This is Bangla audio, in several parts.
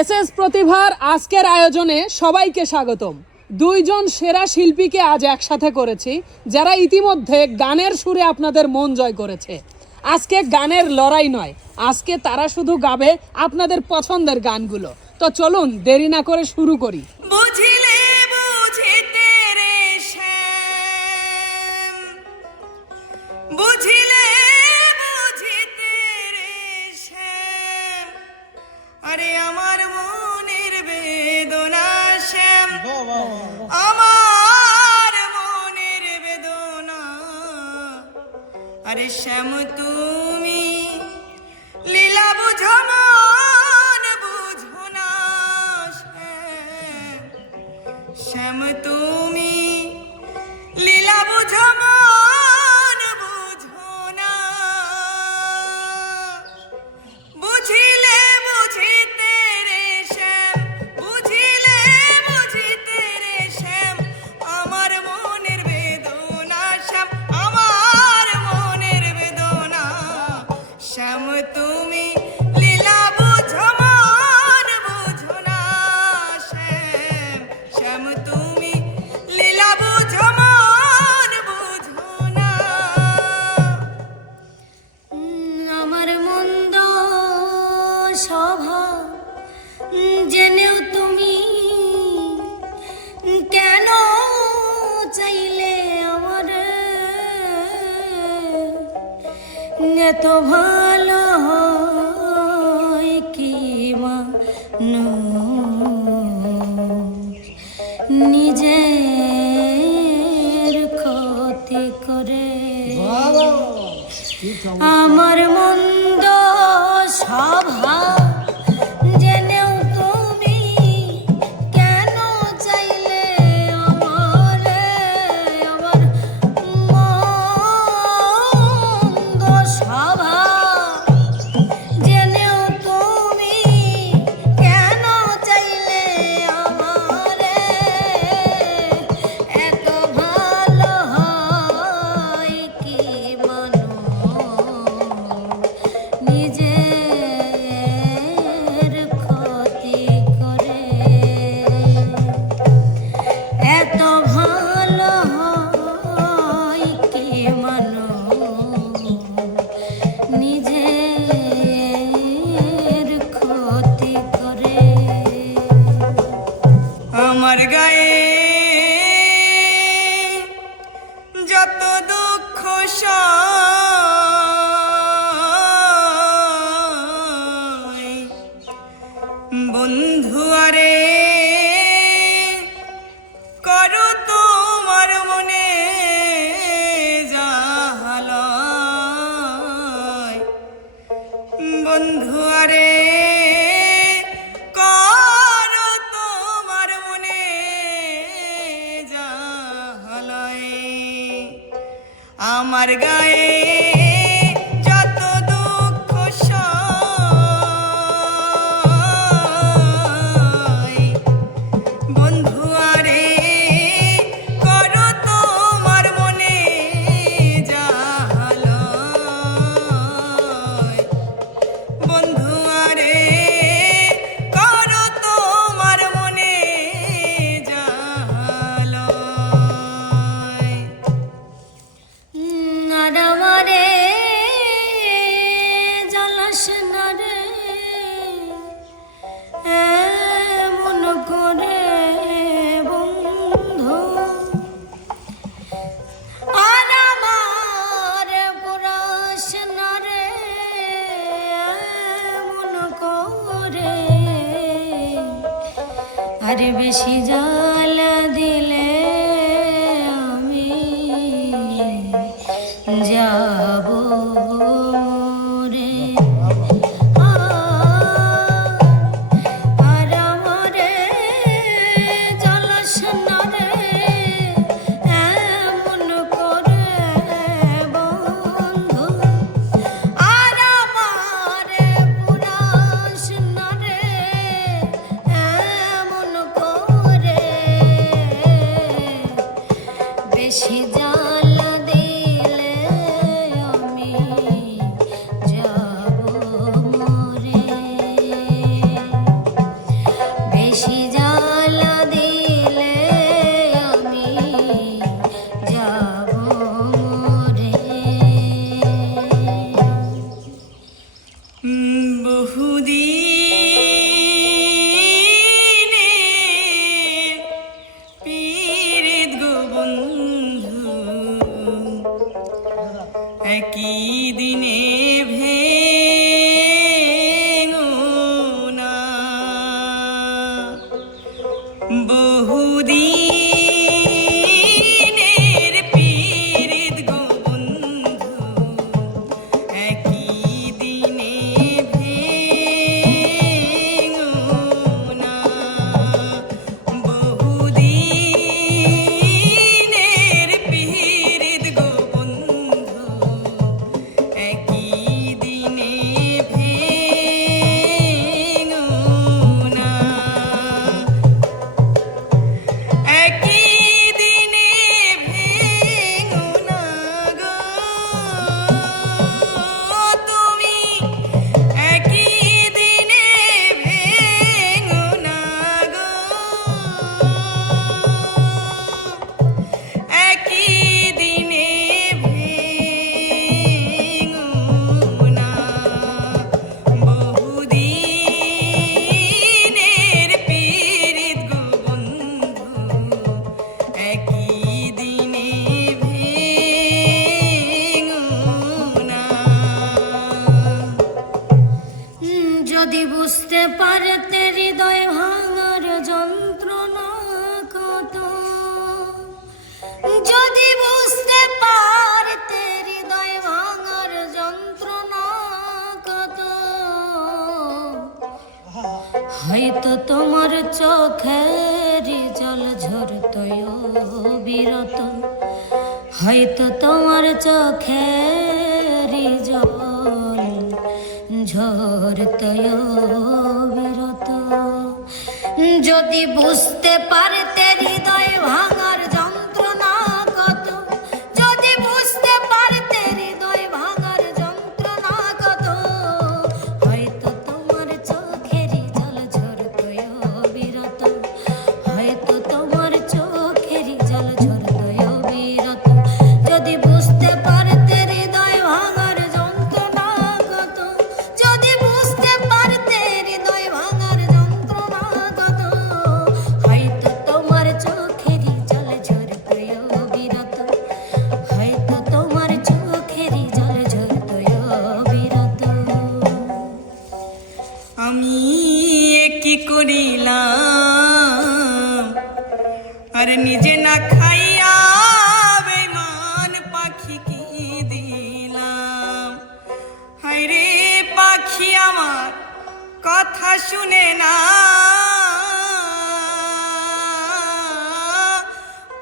এসএস প্রতিভার আজকের আয়োজনে সবাইকে স্বাগতম। দুইজন সেরা শিল্পীকে আজ একসাথে করেছি, যারা ইতিমধ্যে গানের সুরে আপনাদের মন জয় করেছে। আজকে গানের লড়াই নয়, আজকে তারা শুধু গাবে আপনাদের পছন্দের গানগুলো। তো চলুন দেরি না করে শুরু করি। বুঝিলে বুঝিতে রে শ্যাম, বুঝিলে বুঝিতে রে শ্যাম, আরে আমার মনের বেদনা শ্যাম, আমার মনের বেদনা, আরে শ্যাম তুমি লীলা বুঝো মন বুঝো না শ্যাম, শ্যাম তুমি লীলা বুঝো মন বুঝো না। বুঝিলে বুঝিতে রে শ্যাম, বুঝিলে বুঝিতে রে শ্যাম, আমার মনের বেদনা শ্যাম, আমার মনের বেদনা, শ্যাম তুমি লীলা বুঝো মন বুঝো না শ্যাম, শ্যাম তুমি লীলা বুঝো মন বুঝো না। আমার মন্দ স্বভাব জেনেও তুমি কেন চাইলে আমার এত ভালো হয় কি মানুষ নিজের ক্ষতি করে। আমার মন্দ স্বভাব জেনেও তুমি কেন চাইলে আমার মন্দ স্বভাব জেনেও তুমি কেন চাইলে আমারে এত ভালো হয় কি মানুষ নিজের ক্ষতি করে। এত ভালো হয় কি মানুষ নিজের ক্ষতি করে। আমার গায়ে যত দুঃখ সয়, বন্ধু আরে করো তোমার মনে জাহালয়, বন্ধু আরে করো তোমার মনে জাহালয়। আমার গায়ে যত দুঃখ সয়, বন্ধু আরে করো তোমার মনে জাহালয়, বন্ধু আরে করো তোমার মনে জাহালয়। আর আমারে জ্বালাস না রে এমন করে বন্ধু, আর আমার পোড়াস না রে এমন করে, আরে বেশি জ্বালা দিলে আমি যাব রে। আর আমারে জ্বালাস না রে এমন করে বন্ধু, আর আমারে পুরাস না রে এমন করে। বহুদিনের পীড়িত গো বন্ধু একই দিনে ভেঙো না। বহুদিনের পীড়িত গো বন্ধু একই দিনে ভেঙো না। একই দিনে ভেঙো না গো তুমি, একই দিনে ভেঙো না গো, একই দিনে ভেঙো না। বহুদিনের পীড়িত গো বন্ধু একই দিনে ভেঙো না। যদি বুঝতে পারতে হৃদয় ভাঙার যন্ত্রণা কত, যদি বুঝতে পারতে হৃদয় ভাঙার যন্ত্রণা কত, হয়তো তোমার চোখের জল ঝরতয় বিরত, হয়তো তোমার চোখের জল ঝরতয় বিরত। যদি বুঝতে পারতে হৃদয় ভাঙার যন্ত্রণা কত, যদি বুঝতে পারতে হৃদয় ভাঙার যন্ত্রণা কত, হয়তো তোমার চোখেরই জল ঝরতয় বিরত, হয়তো তোমার চোখেরই জল ঝরতয় বিরত। যদি বুঝতে পারতে হৃদয় ভাঙার যন্ত্রণা কত, যদি বুঝতে পারতে হৃদয় ভাঙার যন্ত্রণা কত, হয়তো তোমার চোখেরই জল ঝরতয় বিরত, হয়তো তোমার চোখেরই জল ঝরতয় বিরত। আমি কি করিলাম আর নিজে না খাইয়া বেমান পাখি কি দিলাম। হায়রে পাখি আমার কথা শুনে না,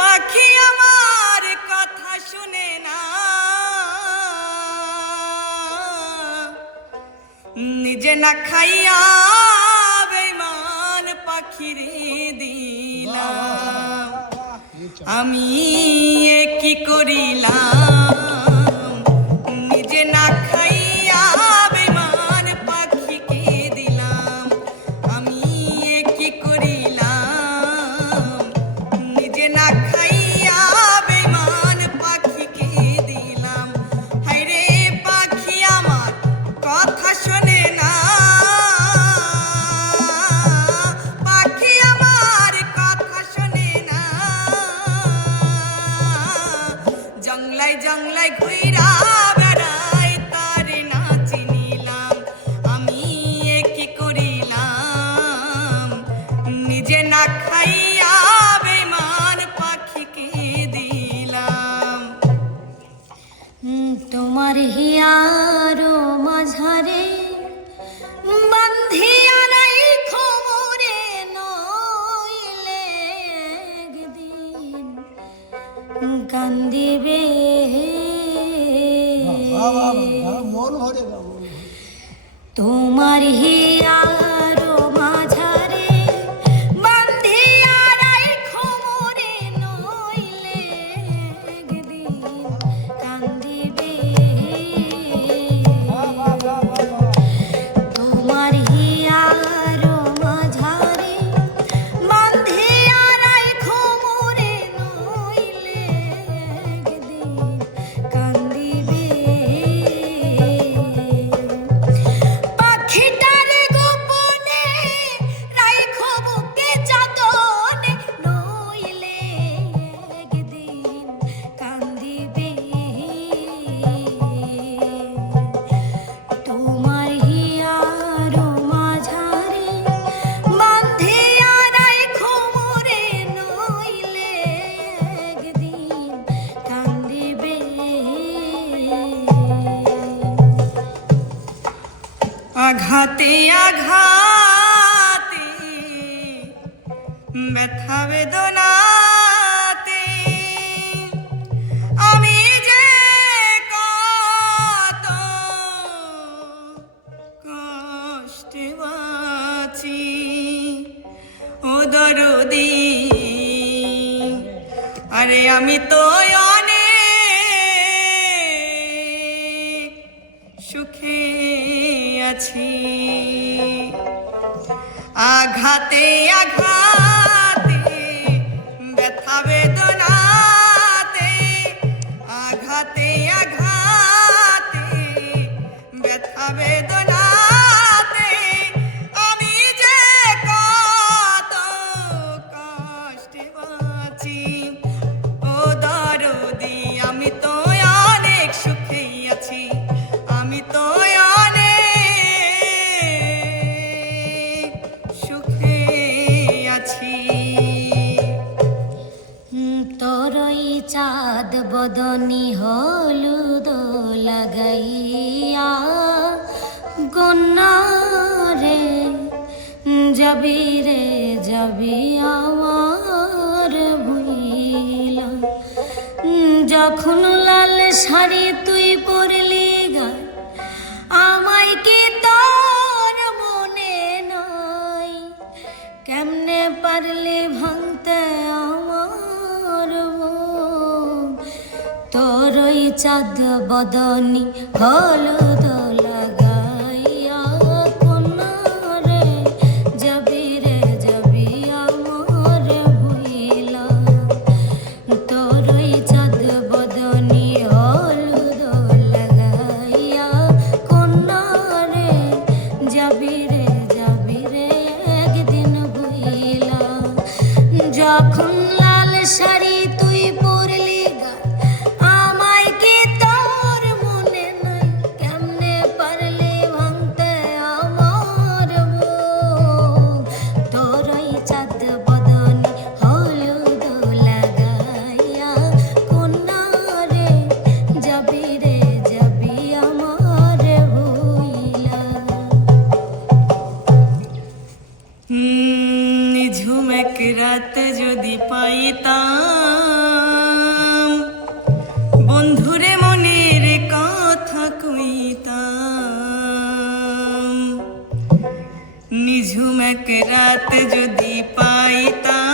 পাখি আমার কথা শুনে না, নিজে না খাইয়া বেমান পাখিরে দিলাম। আমি কি করিলাম নিজে না খাইয়া বেমান পাখিকে দিলাম। আমি কি করিলাম নিজে না খাইয়া বেমান পাখিকে দিলাম। হায়রে পাখি আমার কথা শোনে না, পাখি আমার কথা শোনে না, জংলায় জংলায় ঘুইরা বেড়াই তারে না চিনিলাম। আমি কি করিলাম নিজে না খাইয়া বেমান পাখিকে দিলাম। তোমার হিয়ার মাঝারে বান্ধিয়া রাইখো মোরে, নইলে একদিন কান্দিবে তোমার হিয়ার মাঝারে বান্ধিয়া রাইখো মোরে, নইলে একদিন কান্দিবে। তোমার হিয়ার মাঝারে বান্ধিয়া রাইখো মোরে, নইলে একদিন কান্দিবে। পাখিটারে গো ব্যথা বেদনাতে আমি যে কত কষ্টে বাঁচি ও দরদি, আরে আমি তো অনেক সুখে আছি। আঘাতে আঘাতে ব্যথা বেদনাতে, আঘাতে আঘাতে ব্যথা বেদনাতে আমি যে কত কষ্টে বাঁচি ও দরদি, আমি তো অনেক সুখেই আছি, আমি তো অনেক সুখে আছি। তোরই চাঁদ বদনি হলুদ লাগাইয়া গন্না রে যাবি রে যাবি আমার ভুইলা, যখন লাল শাড়ি তুই পরলি গা আমায় কি তোর মনে নাই, কেমনে পারলি ভাঙতে আমার মন, তোর ওই চাঁদ বদনি হলুদ লাগাইয়া কন্যা রে যাবি রে যাবি আমার ভুইলা, তোর ওই চাঁদ বদনি হলুদ লাগাইয়া কন্যা রে যাবি রে একদিন ভুইলা, যখন লাল শাড়ি তুই পরলি গা আমায় কি তোর মনে নাই, কেমনে পারলি ভাঙতে আমার মন, তোর ওই চাঁদ বদনি হলুদ লাগাইয়া কন্যা রে যাবি আমার ভুইলা। নিঝুম এক রাত যদি পাইতাম, বন্ধুরে মনের কথা কইতাম, নিঝুম এক রাত যদি পাইতাম